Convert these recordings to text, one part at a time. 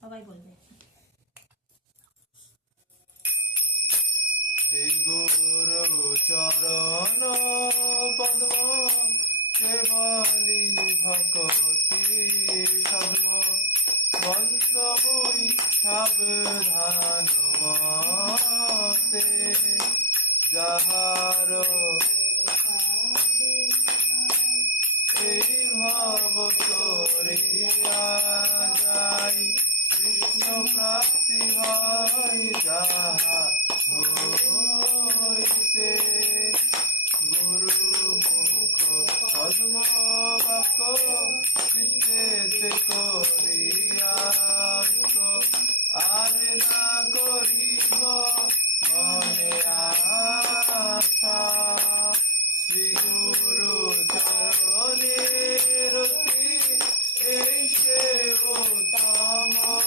সবাই বলবে। শ্রী গুরু চরণ পদ্ম কেবলি ভকতি সদ্ম বন্দময়ী সাবধান মতে যাহার এই ভাব তরিয়া যাই কৃষ্ণ প্রাপ্তি হয় যাহা হইতে গুরু মুখ পদ্ম বাক্য চিত্তে করিয়া আর না করিব মনে আশা শ্রী গুরু চরণে রতি এই সে উত্তমবতী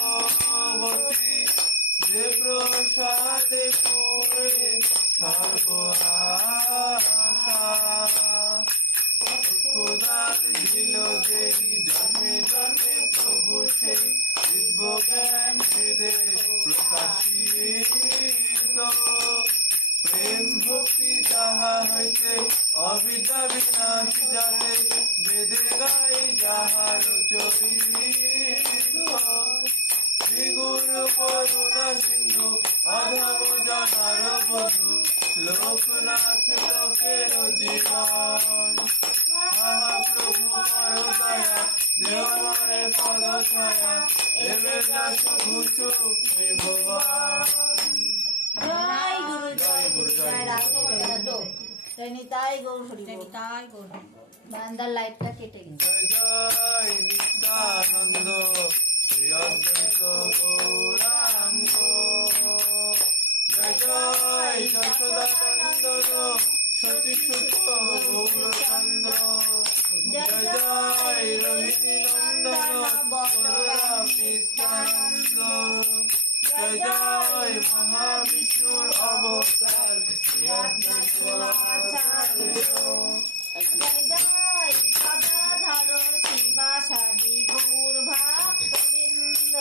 যে প্রসাদে পুরে সর্ব আশা খোদার দিল যেই জন্মে জন্মে প্রভু সেই দিব্য জ্ঞান হৃদে প্রকাশিত প্রেম ভক্তি যাহা হইতে অবিদ্যা বিনাশ যাতে বেদে গাই যাহার চরিত শ্রী গুরু করুণা সিন্ধু অধম জনার বধু লোকনাথ লোকের জীবন মহাপ্রভু কর দয়া দেহ মরে পদ ছায়া এবে দাস ভূষু ত্রিভুবন। জয় গুরু জয় গুরু জয় রাধে জয় নিতাই গৌর হরি বল। নিতাই গৌর বারান্দার লাইটটা কেটে গেছে। জয় জয় নিত্যানন্দ শ্রী অদ্বৈত গৌরাঙ্গ জয় জয় যশোদানন্দন সচি সুত গৌরচন্দ্র জয় জয় রোহিণী নন্দন বলরাম নিত্যানন্দ জয় জয় মহাবিষ্ণুর অবতার শ্রী অদ্বৈত আচার্য জয় জয় সদাধর শিবাসাদি গৌর ভক্তবৃন্দ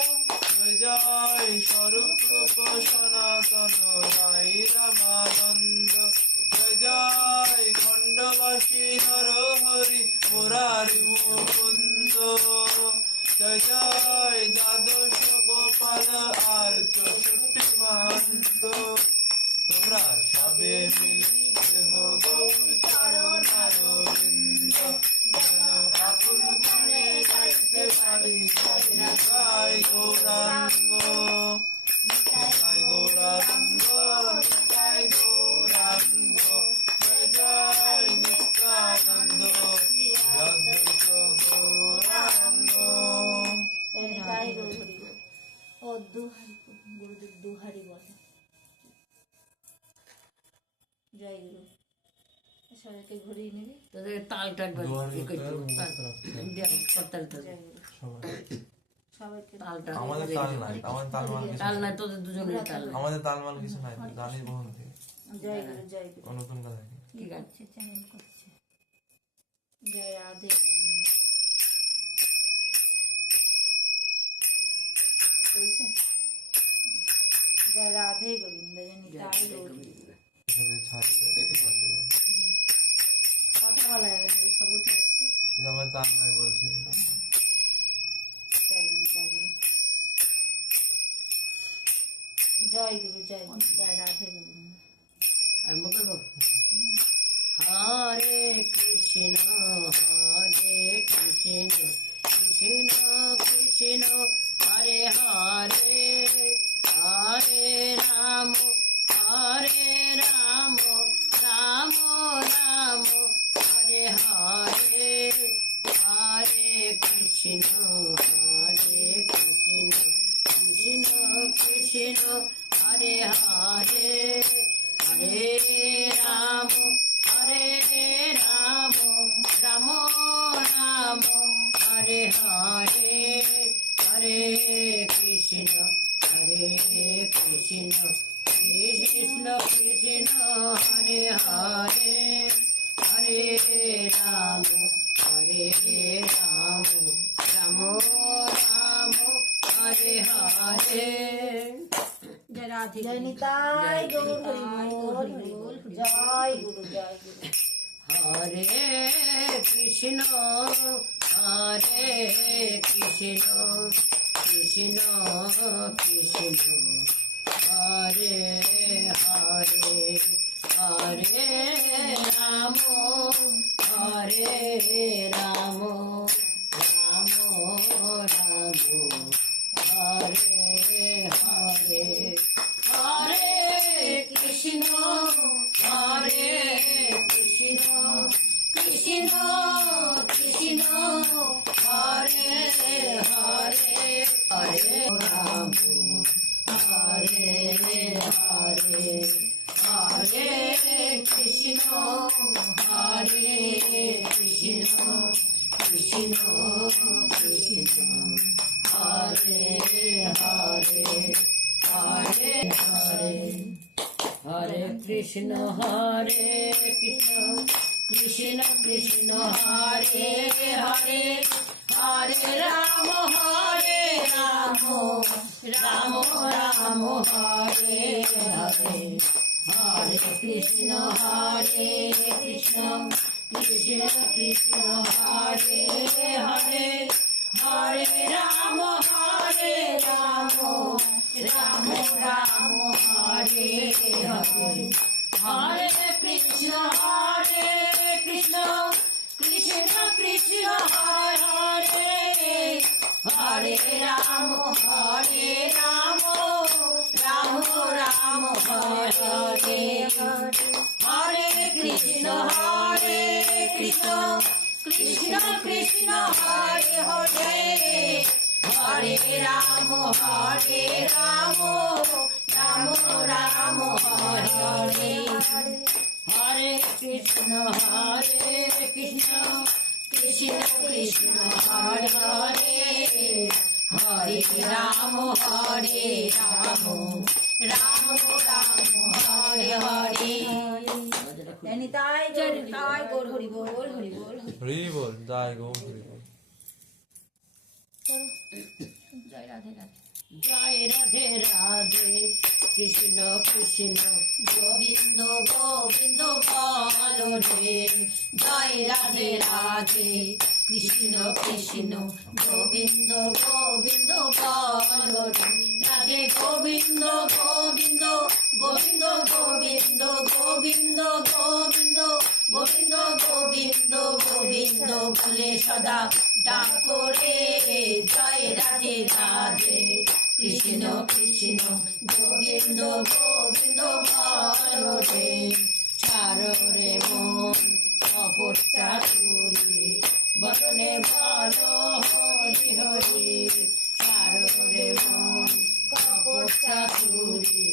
জয় জয় স্বরূপ রূপ সনাতন রাই রামানন্দ জয় জয় খণ্ডবাসী নর হরি মুরারি মুকুন্দ জয় জয় দ্বাদশ গোপাল আর 64 মহন্ত তোমরা সবে মিলে দেহ গৌর চরণার বৃন্দ যেন আপন মনে গাইতে পারি জয় গৌরাঙ্গ জয় গৌরাঙ্গ জয় গৌরাঙ্গ জয় জয় নিত্যানন্দ অদ্বৈত গৌরাঙ্গ। নিতাই গৌর হরি বল। ও দুহারি গুরুদেব দুহারি বলে। জয় গুরু সবাইকে ঘুরিয়ে নেবে। তোদের তালটা একবার করতে জয় গুরু সবাইকে তালটা আমাদের তাল নাই, আমাদের তালমাল কিছু তাল নাই। নাই, তোদের দুজনের তাল নাই। আমাদের তালমাল কিছু নাই, জানি বহু থেকে জয় গুরু জয় গুরু নতুন কথা কি ঠিক আছে। চ্যানেল করছে। জয় রাধে গোবিন্দ চলছে। জয় রাধে গোবিন্দ জয় নিতাই গৌর হরি বল। এখানে ছাড়ি যাবে কথা বলা যাবে না, সব উঠে যাচ্ছে। যে আমার তাল নাই বলছি। জয় গুরু জয় গুরু জয় গুরু জয় গুরু জয় রাধে গোবিন্দ। আরম্ভ করবো। হরে কৃষ্ণ কৃষ্ণ কৃষ্ণ হরে হরে হরে রাম রাম রাম হরে হরে হরে কৃষ্ণ কৃষ্ণ কৃষ্ণ হরে হরে হরে রাম রাম রাম হরে হরে হরে কৃষ্ণ কৃষ্ণ কৃষ্ণ হরে হরে হরে রাম রাম রাম হরে হরে হরে জয় রাধে জয় নিতাই গৌর হরি বল জয় গুরু জয় গুরু। হরে কৃষ্ণ হরে কৃষ্ণ কৃষ্ণ কৃষ্ণ হরে হরে হরে রাম হরে রাম রাম রাম হরে হরে হরে কৃষ্ণ হরে কৃষ্ণ কৃষ্ণ কৃষ্ণ হরে হরে হরে রাম হরে হরে হরে কৃষ্ণ হরে কৃষ্ণ কৃষ্ণ কৃষ্ণ হরে হরে হরে হরে হরে কৃষ্ণ হরে কৃষ্ণ কৃষ্ণ কৃষ্ণ হরে হরে হরে রাম রাম রাম হরে হরে হরে কৃষ্ণ হরে কৃষ্ণ কৃষ্ণ কৃষ্ণ হরে হরে হরে রাম রাম রাম রাম হরে হরে হরে কৃষ্ণ কৃষ্ণ কৃষ্ণ কৃষ্ণ হরে হরে রাম রাম রাম হরে হরে হরে কৃষ্ণ কৃষ্ণ কৃষ্ণ কৃষ্ণ হরে হরে হরে রাম রাম রাম হরে হরে হরে কৃষ্ণ কৃষ্ণ কৃষ্ণ কৃষ্ণ হরে হরে হরে রাম রাম রাম হরে হরে জয় নিতাই জয় নিতাই গৌর হরি বল হরি বল হরি বল জয় গৌর হরি বল। জয় রাধে রাধে। জয় রাধে রাধে কৃষ্ণ কৃষ্ণ গোবিন্দ গোবিন্দ বলো রে জয় রাধে রাধে কৃষ্ণ কৃষ্ণ গোবিন্দ গোবিন্দ বলো রে রাধে গোবিন্দ গোবিন্দ গোবিন্দ গোবিন্দ গোবিন্দ গোবিন্দ গোবিন্দ গোবিন্দ গোবিন্দ বলে সদা ডাকো রে জয় রাধে রাধে কৃষ্ণ কৃষ্ণ গোবিন্দ গোবিন্দ বলো রে ছাড়ো রে মন অপর চাতুরি বদনে বলো হরি হরি ছাড়ো রে মন অপর চাতুরি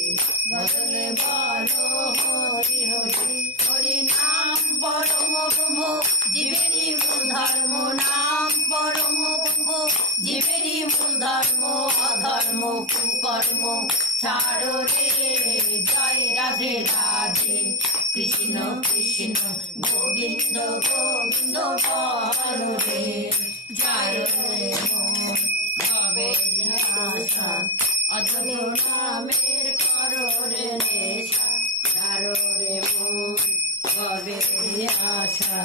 বদনে বলো হরি হরি হরি নাম পরম ব্রহ্ম জীবেরই মূল ধর্ম নাম পরম ব্রহ্ম জীবেরই মূল ধর্ম অধর্ম কুকর্ম ছাড়ো রে জয় রাধে রাধে কৃষ্ণ কৃষ্ণ গোবিন্দ গোবিন্দ বলো রে ছাড়ো রে মন ভবের আশা অধর নামের করো রে নেশা ছাড়ো রে মন ভবের আশা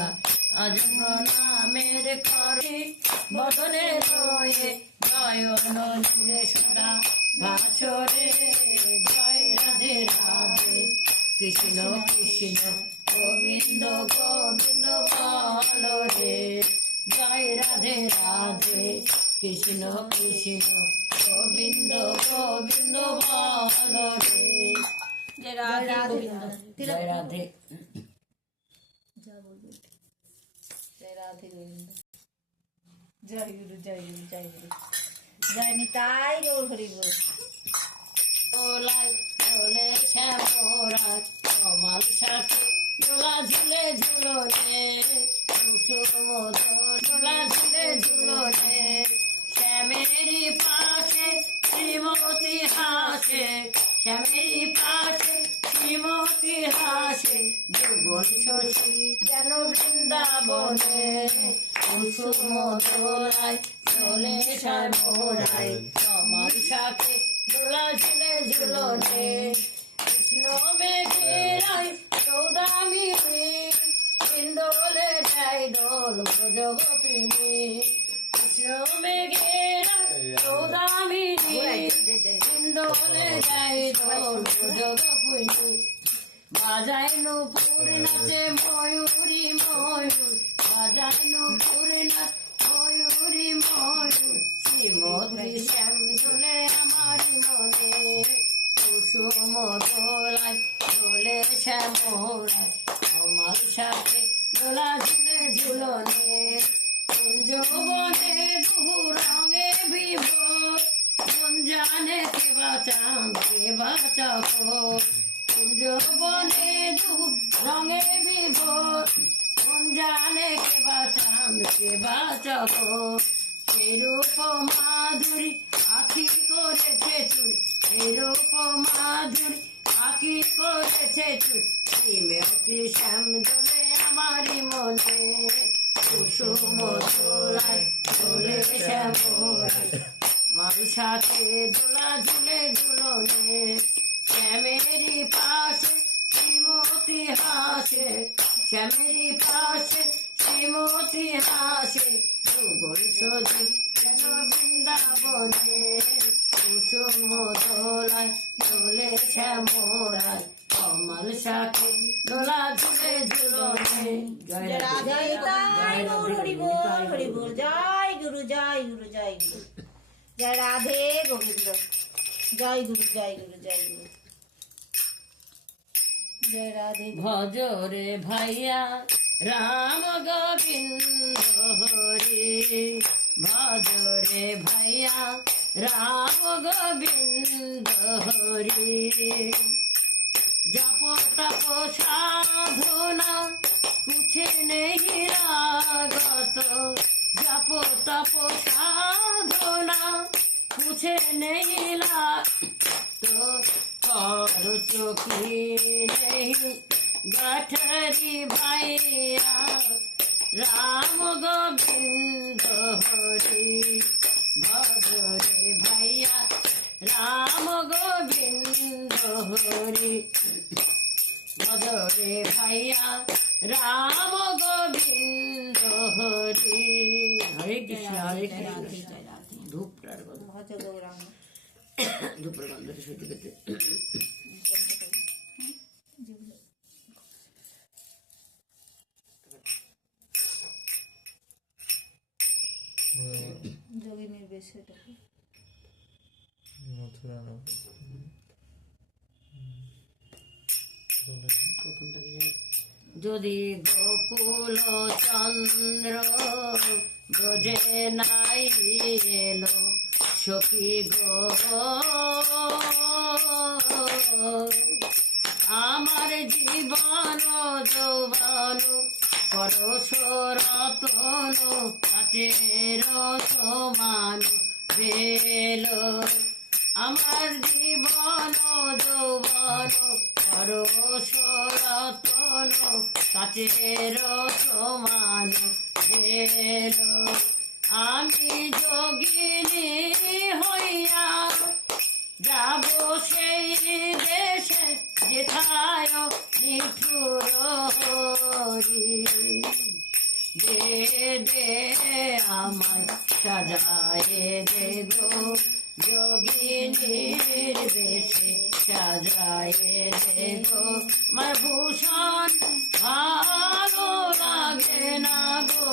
আজ প্রণামের করে বদনে রয়ে নয়ন নীরে সদা ভাসরে জয় রাধে রাধে কৃষ্ণ কৃষ্ণ গোবিন্দ গোবিন্দ বলো রে জয় রাধে রাধে কৃষ্ণ কৃষ্ণ গোবিন্দ গোবিন্দ বলো রে জয় রাধে গোবিন্দ জয় রাধে জয় রাধে গোবিন্দ জয় গুরু জয় গুরু জয় গুরু জয় নিতাই গৌর হরি বল। ওলাই ওলে শ্যামরা কমাল সাথে দোলা ঝুলে ঝুলো রে কুসুম মধুর দোলা ঝুলে ঝুলো রে শ্যামেরই পাশে শ্রীমতী হাসে শ্যামেরই পাশে শ্রীমতী হাসে যুগল শশী যেন বৃন্দাবনে কুসুম দোলায় চলে শ্যামরায় কমাল শাকে দোলা ঝুলে ঝুলনে কৃষ্ণ মেঘেরাই সৌদামি ইন্দোলে যাই দোল ব্রজ গোপিনী কৃষ্ণ মেঘেরাই সৌদামি ইন্দোলে যাই দোল ব্রজ গোপিনী বাজাই নুপুর নাচে ময়ূরী ময়ূর বাজাই নুপুর নাচ ময়ূরী ময়ূর শ্রীমতী শ্যাম দোলে আমারি মনে কুসুম দোলায় দোলে শ্যামরায় আমার সাথে দোলা ঝুলে ঝুলনে কুঞ্জ বনে দুহু রঙে বিভোর কুঞ্জানে কে বাঁচান কে বাঁচাবো কুঞ্জ বনে দুহু রঙে বিভোর কুঞ্জানে কে বাঁচান কে বাঁচাবো এরূপ মাধুরী আখি করেছে চুরি এরূপ মাধুরী আখি করেছে চুরি শ্রীমতী শ্যাম দোলে আমারি মনে কুসুম দোলায় দোলে শ্যামরায় আমার সাথে দোলা ঝুলে ঝুলনে শ্যামেরই পাশে শ্রীমতী হাসে শ্যামেরই পাশে শ্রীমতী হাসে যুগল সজি যেন বৃন্দাবনে কুসুম দোলায় দোলে শ্যামরায় কমল শাকে দোলা ঝুলে ঝুলনে জয় রাধে জয় গৌর হরি বল হরি বল জয় গুরু জয় গুরু জয় গুরু জয় রাধে গোবিন্দ জয় গুরু জয় গুরু জয় গুরু জয় রাধে ভজ রে ভাইয়া রাম গোবিন্দ হরি ভজ রে ভাইয়া রাম গোবিন্দ হরি জপ তপ সাধনা কুছে নেই লাগত জপ তপ সাধনা কুছে নেই লাগত কর চোখি নেই গঠরি ভাইয়া রাম গোবিন্দ হরি ভজ রে ভাইয়া রাম গোবিন্দ হরি ভজ রে ভাইয়া রাম গোবিন্দ হরি হরে কৃষ্ণ হরে কৃষ্ণ ধূপটার গন্ধ ভজ গৌরাঙ্গ ধূপের গন্ধ সত্যি করতে যোগিনীর বেশ এটা মথুরা নাম যদি গোকুল চন্দ্র ব্রজে নাই এলো সখী গো আমার জীবন যৌবন পরশ রতন কাচের সমান বেলো আমার জীবন যৌবন পরশ রতন কাচের সমান বেলো আমি যোগিনী হইয়া যাব সেই দেশে যেথায় নিঠুর হরি দে দে আমায় সাজায় দে গো যোগিনীর বেশে সাজায় দে গো আমার ভূষণ ভালো লাগে না গো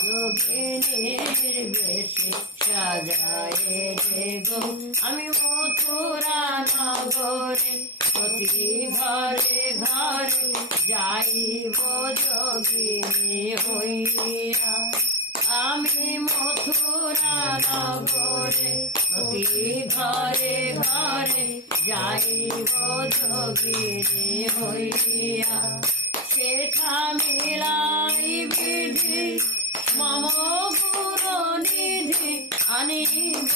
যোগিনীর বেশে সাজায় দে গো আমি মথুরা নগরে প্রতি ঘরে ঘরে যাইব যোগিনী হইয়া আমি মথুরা নগরে প্রতি ঘরে ঘরে যাইব যোগিনী হইয়া সেটা মিলাই বিধি মম গুরু নিধি আনিব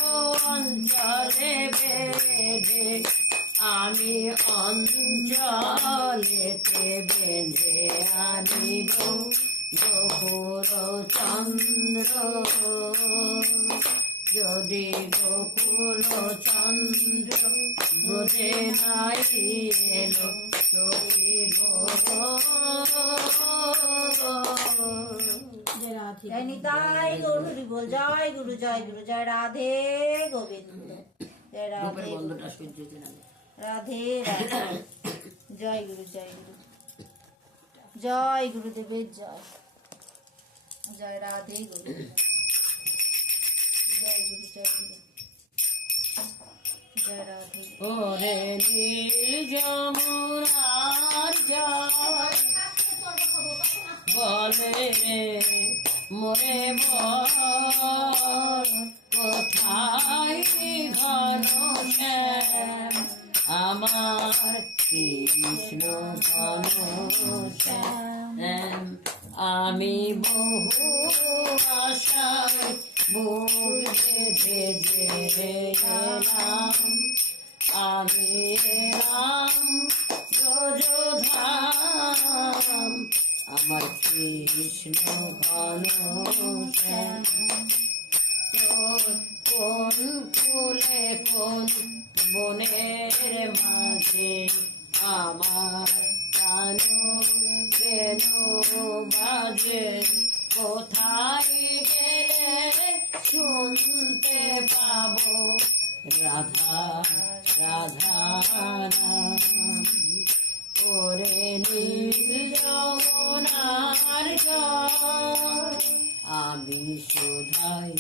অঞ্চলে বেঁধে আমি অঞ্চলেতে বেঁধে আনিব গৌর চন্দ্র যদি গোকুল চন্দ্র ব্রজে নাই এলো সখী গো। জয় নিতাই গৌর হরি বল, জয় গুরু জয় গুরু, জয় রাধে গোবিন্দ, জয় রাধে বন্ধুটা সহ্য কিনা রাধে রাধে, জয় গুরু জয় গুরু, জয় গুরুদেবের জয়, জয় রাধে গোবিন্দ, জয় গুরু জয় গুরু, জয় রাধে। ওরে নীল যমুনার জল বলে রে মোরে বল কোথায় ঘন শ্যাম আমার কৃষ্ণ ঘন শ্যাম। আমি বহু আশায় বুক বেঁধে এলাম, আমি এলাম ব্রজধাম আমার কৃষ্ণ ঘন শ্যাম। তোর কোন ফুলে কোন বনের মাঝে আমার কানুর বেনু বাজে, কোথায় গেলে শুনতে পাবো রাধা রাধা নাম। ওরে নীল যমুনার জল আমি শোধাই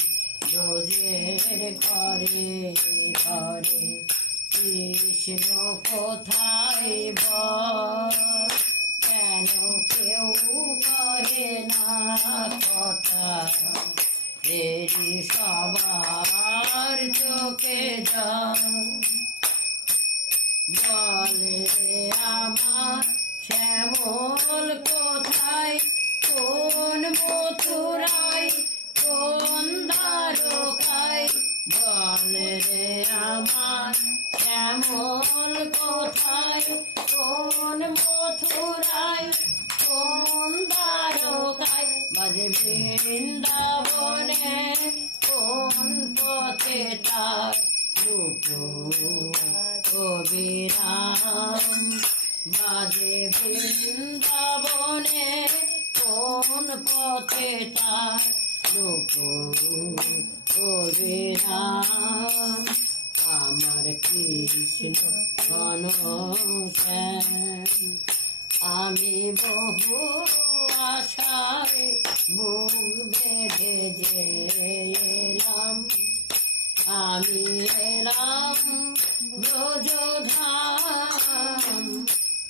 ব্রজের ঘরে ঘরে, কৃষ্ণ কোথায় বল কেন কেউ কহে না কথা, এরি সবার চোখে জল। বলে আমার শ্যামল কোথায়, কোন মথুরায় কোন দ্বারকায়, বলে রে আমার শ্যামল কোথায়, কোন মথুরায় কোন দ্বারকায়, বাজে বৃন্দাবনে কোন পথে তার রূপ অবিরাম, বাজে বৃন্দাবনে কোন পথে তার রূপ অবিরাম। আমার কৃষ্ণ ঘন শ্যাম আমি বহু আশায় বুক বেঁধে যে এলাম, আমি এলাম ব্রজধাম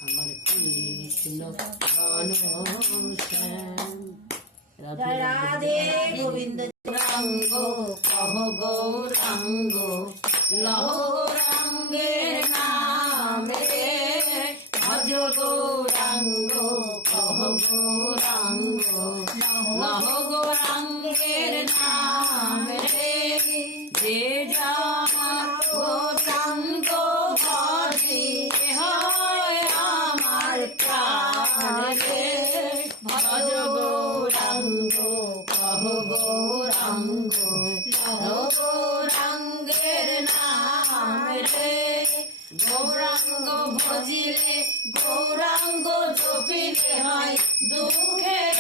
আমার কৃষ্ণ ঘন শ্যাম। জয় রাধে গোবিন্দ, গৌরাঙ্গ কহ গৌরাঙ্গ লহ গৌরাঙ্গের নাম রে, ভজ গৌরাঙ্গ কহ গৌরাঙ্গ লহ গৌরাঙ্গের নাম রে, যে যার গৌরাঙ্গ ভজে হয় আমার প্রাণ রে, ভজ গৌরাঙ্গ কহ গৌরাঙ্গ লহ গৌরাঙ্গের নাম রে, গৌরাঙ্গ ভজিলে গৌরাঙ্গ জপিলে হয় দুঃখের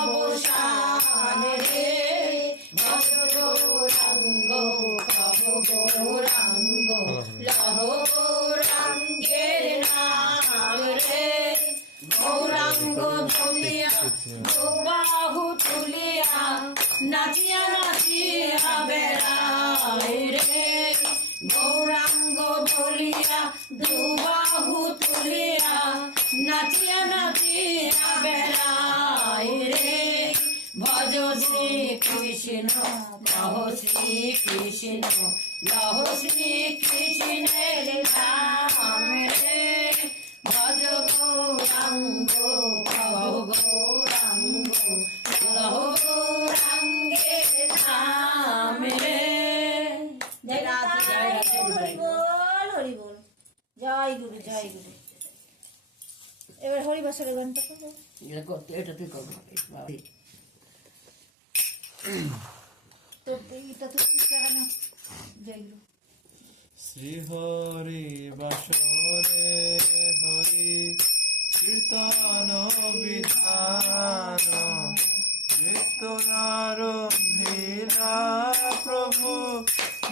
অবসান রে, ভজ গৌরাঙ্গ কহ গৌরাঙ্গ লহ গৌরাঙ্গের নাম রে, গৌরাঙ্গ জপিয়া বাহু তুলিয়া নাচিয়া নাচিয়া বেড়ায় রে, গৌরাঙ্গ বলিয়া দুবাহু তুলিয়া নাচিয়া নাচিয়া বেড়ায় রে, ভজ শ্রী কৃষ্ণ লহ শ্রী কৃষ্ণ লহ শ্রী কৃষ্ণের নাম রে, ভজ গৌরাঙ্গ কহ গৌরাঙ্গ লহ গৌরাঙ্গের নাম রে। জয় রাধে গৌর হরি বল হরি বল, জয় গুরু জয় গুরু। এবার হরিবাসরের গানটা করবো। এটা তুই করবো। তো এটা তো ঠিক লাগানো যাইলো শ্রী হরি বাসরে হরি কীর্তন বিধান নৃত্য আরম্ভিলা প্রভু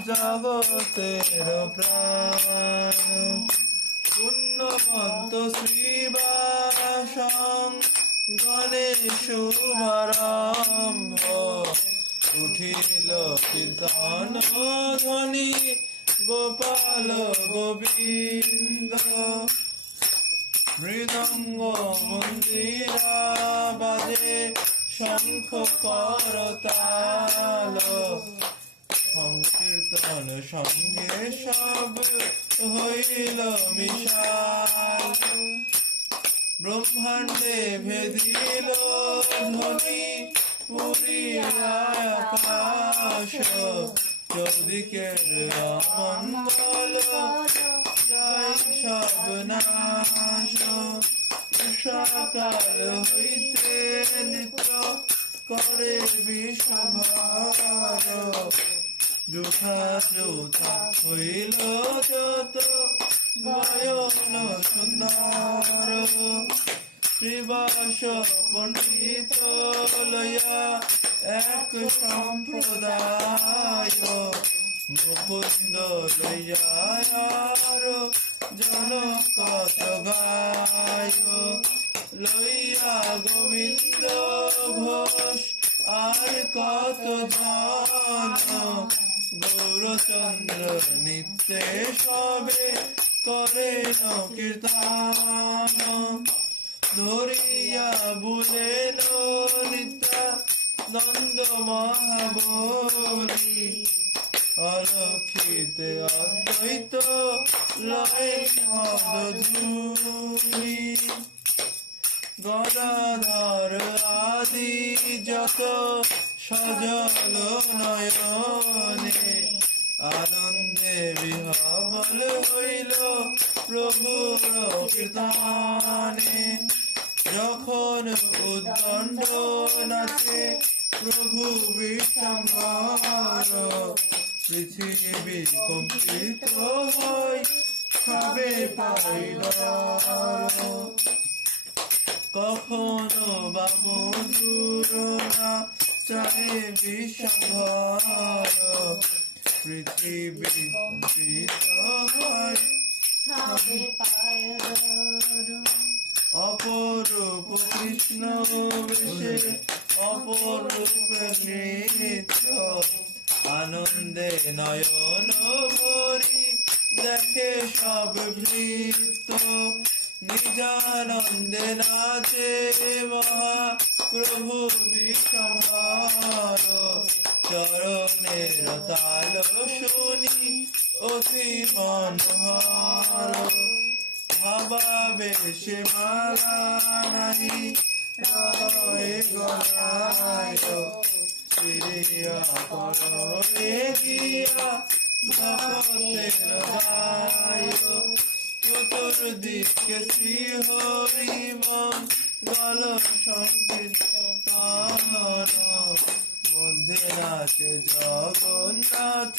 জগতের প্রাণ পুণ্যবন্ত শ্রীবাসং গণেশ শুভারম্ভ উঠিল কীর্তন ধ্বনি গোপাল গোবিন্দ মৃদঙ্গ মন্দিরা বাজে শঙ্খ করতাল সংকীর্তন সঙ্গে সব হইল মিশাল ব্রহ্মাণ্ডে ভেদিল ধ্বনি পুরিয়ায় আকাশ চৌদিকের অমঙ্গল জয় সব নাশ সকাল হইতে নিত্য করে বিশ্বভার যথা যথা হইল যত গায়ন সুন্দর শ্রীবাস পণ্ডিত লয়া এক সম্প্রদায় মুকুন্দ লইয়ার জনক গায় লইয়া গোবিন্দ ঘোষ আর কত জন গৌরচন্দ্র নিত্যে সবে করেন কীর্তন ধরিয়া বুলেন নিত্যা নন্দ মহাবলী অলক্ষিতে অদ্বৈত লয় মধুরি গদাধর আদি যত সজল নয়নে আনন্দে বিহবল হইল প্রভুর কীর্তনে যখন উদ্দণ্ড নাচে প্রভু বিশ্বম্ভর পৃথিবী কম্পিত হয় সবে পাইল কখনো বা মধুর না চাহে বিশ্বম্ভর পৃথিবী কম্পিত হয় সবে পায়র অপরূপ কৃষ্ণ বেশে অপরূপে নৃত্য আনন্দে নয়ন ভরি দেখে সব ভৃত্য নিজানন্দে নাচে মহা প্রভু বিশ্বম্ভর চরণের তাল শুনি অতি মনোহর ভাবাবে সে মালা নাহি রয়ে গলায় চিরিয়া পরে গিয়া ভক্তের গায় চতুর্দিকে শ্রী হরি মঙ্গল সংকীর্তন মধ্যে নাচে জগন্নাথ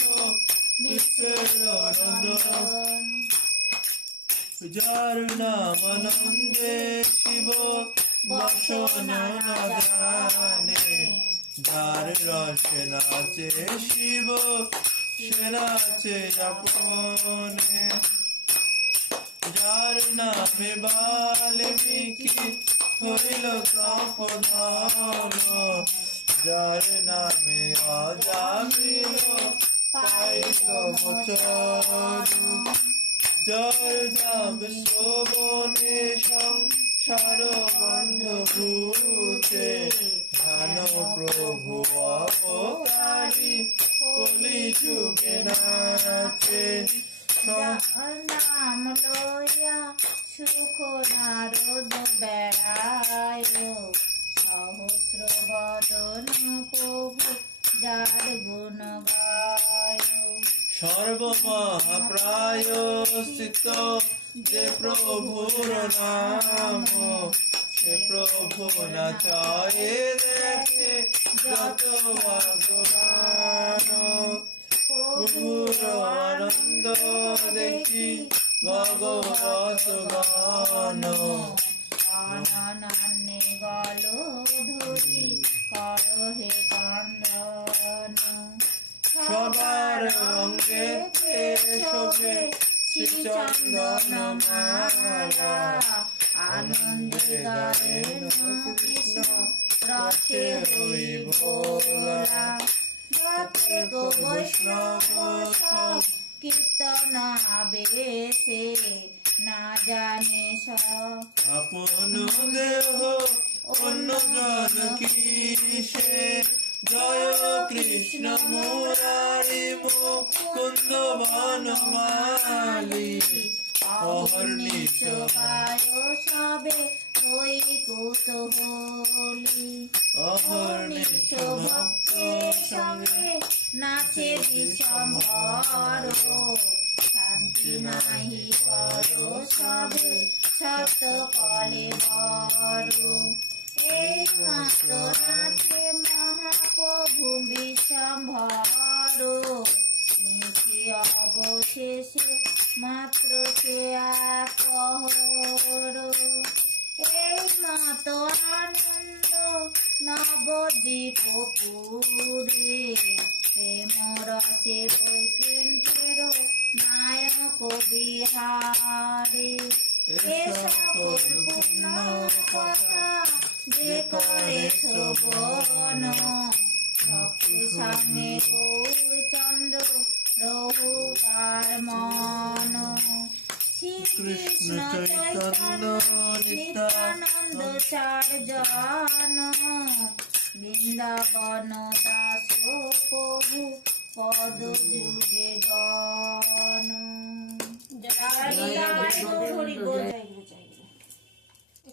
বিশ্বের নন্দন যার নাম আনন্দে শিব বাসন জানে যার রসে নাচে শিব সে নাচে আপনে যার নামে বাল্মীকি হইল তপধন যার নামে অজামিল পাইল মোচন যার নাম শোভনে সংসার বন্ধ ভূতে ধ্যান প্রভু অবতারী কলি যুগে নাচে নাম লইয়া সুখ নারদ বেড়ায় সহস্র বদন প্রভু যার গুণ গায় সর্বমহাপ্রায় স্থিত যে প্রভুর নাম সে প্রভু নাচায়ে দেখে যত ভগবান প্রভুর আনন্দ দেখি ভগবত গান অনন্যে গল ধরি করহে কান্দন সবার অঙ্গে শোভে শ্রীচন্দন মালা আনন্দে গায়েন কৃষ্ণ রথে হই ভোলা গাতে গো বৈষ্ণব সব কীর্তন বেশে না জানে সব আপন দেহ অন্য জন কিসে জয় কৃষ্ণ মুরারি মুকুন্দ বনমালী অহর্নিশ গায় সবে হই কুতূহলী অহর্নিশ ভক্তের সঙ্গে নাচে বিশ্বম্ভর শান্তি নাহি করো সবে সত্য কলে বড় এই মাত্র নাচে মহাপ্রভু বিশ্বম্ভর নিশি অবশেষে মাত্র সে আকহর এই মাত আনন্দ নবদ্বীপ পুরে প্রেম রসে বৈকুণ্ঠের নায়ক বিহারে এ সকল পূর্ণ কথা যে করে শোভন ভক্তি সঙ্গে গৌরচন্দ্র রঘু তার মন শ্রীকৃষ্ণ চৈতন্য নিত্যানন্দ চারজন বৃন্দাবন দাস প্রভু পদ যুগে গণ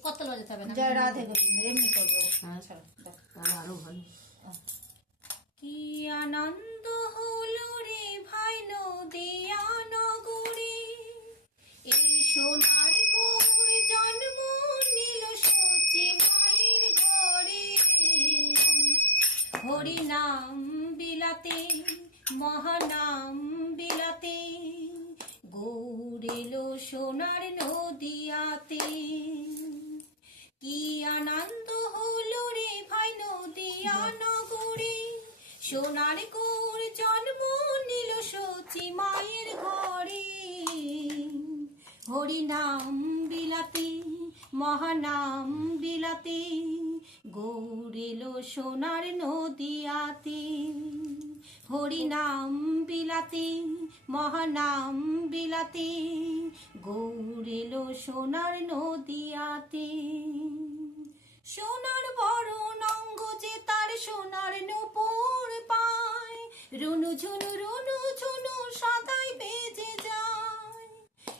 কত লজে থাকবে না জয় রাধে গোবিন্দ এমনি করবো আরো ভালো কি আনন্দ হলো রে ভাই নদিয়া নগরে এই সোনার গৌর জন্ম নিল সচি মায়ের ঘরে হরি নাম বিলাতে মহানাম বিলাতে গৌর এলো সোনার নদিয়াতে কি আনন্দ হলো রে ভাই নদিয়া নগরে সোনার গৌর জন্ম নিল সচি মায়ের ঘরে হরি নাম বিলাতে মহানাম বিলাতে গৌর এলো সোনার নদিয়াতে হরি নাম বিলাতে মহানাম বিলাতে গৌর এলো সোনার নদিয়াতে সোনার বড় নঙ্গ যে তার সোনার নূপুর পায় রুনু ঝুনু সদাই বেজে যায়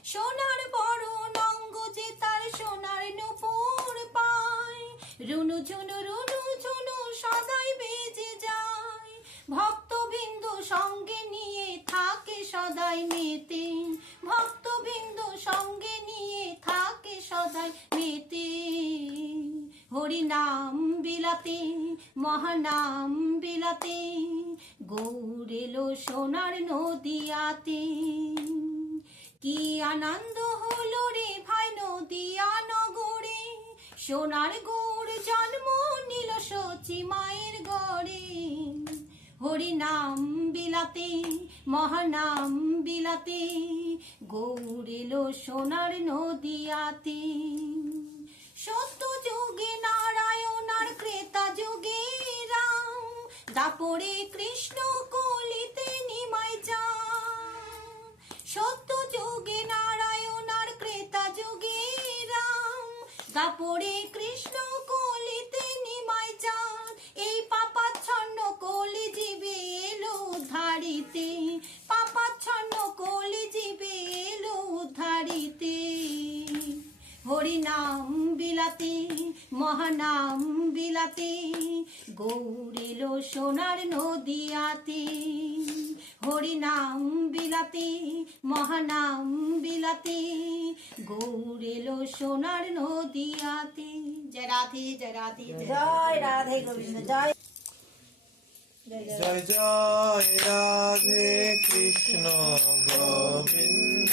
সোনার বড় নঙ্গ যে তার সোনার নূপুর পায় রুনু ঝুনু সদাই বেজে যায় ভক্তবৃন্দ সঙ্গে নিয়ে থাকে সদাই মেতে ভক্তবৃন্দ সঙ্গে নিয়ে থাকে সদাই মেতে হরি নাম বিলাতে মহানাম বিলাতে গৌর এলো সোনার নদিয়াতে কি আনন্দ হলো রে ভাই নদিয়া নগরে সোনার গৌর জন্ম নিল সচি মায়ের গড়ে হরি নাম বিলাতে মহানাম বিলাতে গৌর এলো সোনার নদিয়াতে সত্য যুগে নারায়ণ আর ক্রেতা যুগে রাম দাপরে কৃষ্ণ কলিতে নিমাই যান সত্য যুগে নারায়ণ আর ক্রেতা যুগে রাম দাপরে কৃষ্ণ কলিতে নিমাই যান এই পাপাচ্ছন্ন কলি জীবে এলো উদ্ধারিতে পাপাচ্ছন্ন কলি জীবে এলো উদ্ধারিতে হরি নাম বিলাতে মহানাম বিলাতে গৌর এলো সোনার নদিয়াতে হরি নাম বিলাতে মহানাম বিলাতে গৌর এলো সোনার নদিয়াতে। জয় রাধে জয় রাধে জয় রাধে গোবিন্দ জয় জয় জয় রাধে কৃষ্ণ গোবিন্দ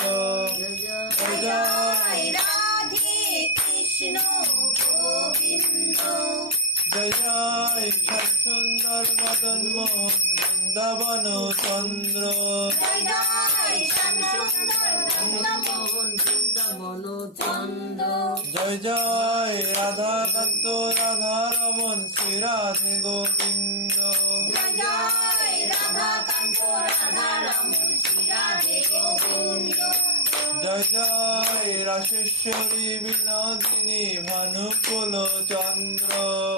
জয় জয় রাধে কৃষ্ণ গোবিন্দ জয় জয় শ্যাম সুন্দর মদন মোহন বৃন্দাবন চন্দ্র জয় জয় শ্যাম সুন্দর বৃন্দাবন বৃন্দাবন চন্দ্র জয় জয় রাধাকান্ত রাধা রমন শ্রী রাধে গোবিন্দ জয় জয় রাধাকান্ত রাধা রমণ শ্রী রাধে গোবিন্দ জয় জয় রাশেশ্বরী বিনোদিনী ভানুকুল চন্দ্র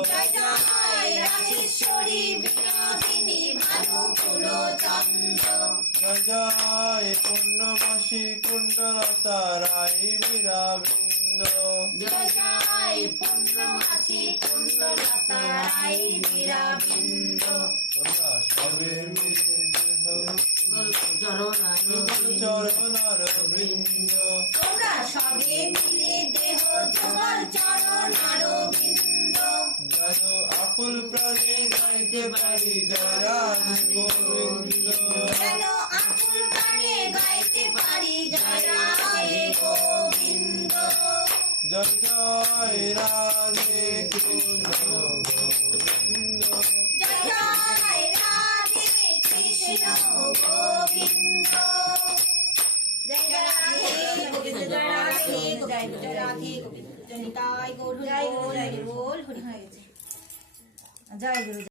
জয় জয় রাজেশ্বরী বিনোদিনী ভানুকুল চন্দ্র জয় জয় পূর্ণমাসী কুণ্ডলতা রাই বীরাবিন্দ জয় জয় পূর্ণমাসী কুণ্ডলতা রাই বীরাবিন্দ তোমরা সবে মিলে দেহ চরণার বৃন্দ তোমরা সবে মিলে দেহ যুগল চরণার বিন্দ যেন আকুল প্রাণে গাইতে পারি জয় রাধে গোবিন্দ যেন আকুল প্রাণে গাইতে পারি জয় রাধে গোবিন্দ জয় জয় রাধে কৃষ্ণ গোবিন্দ জয় জয় রাধে কৃষ্ণ গোবিন্দ জয় রাধে গোবিন্দ জয় রাধে গোবিন্দ জয় রাধে গোবিন্দ জয় নিতাই গৌর জয় গুরু জয় গুরু হরি জয় গুরু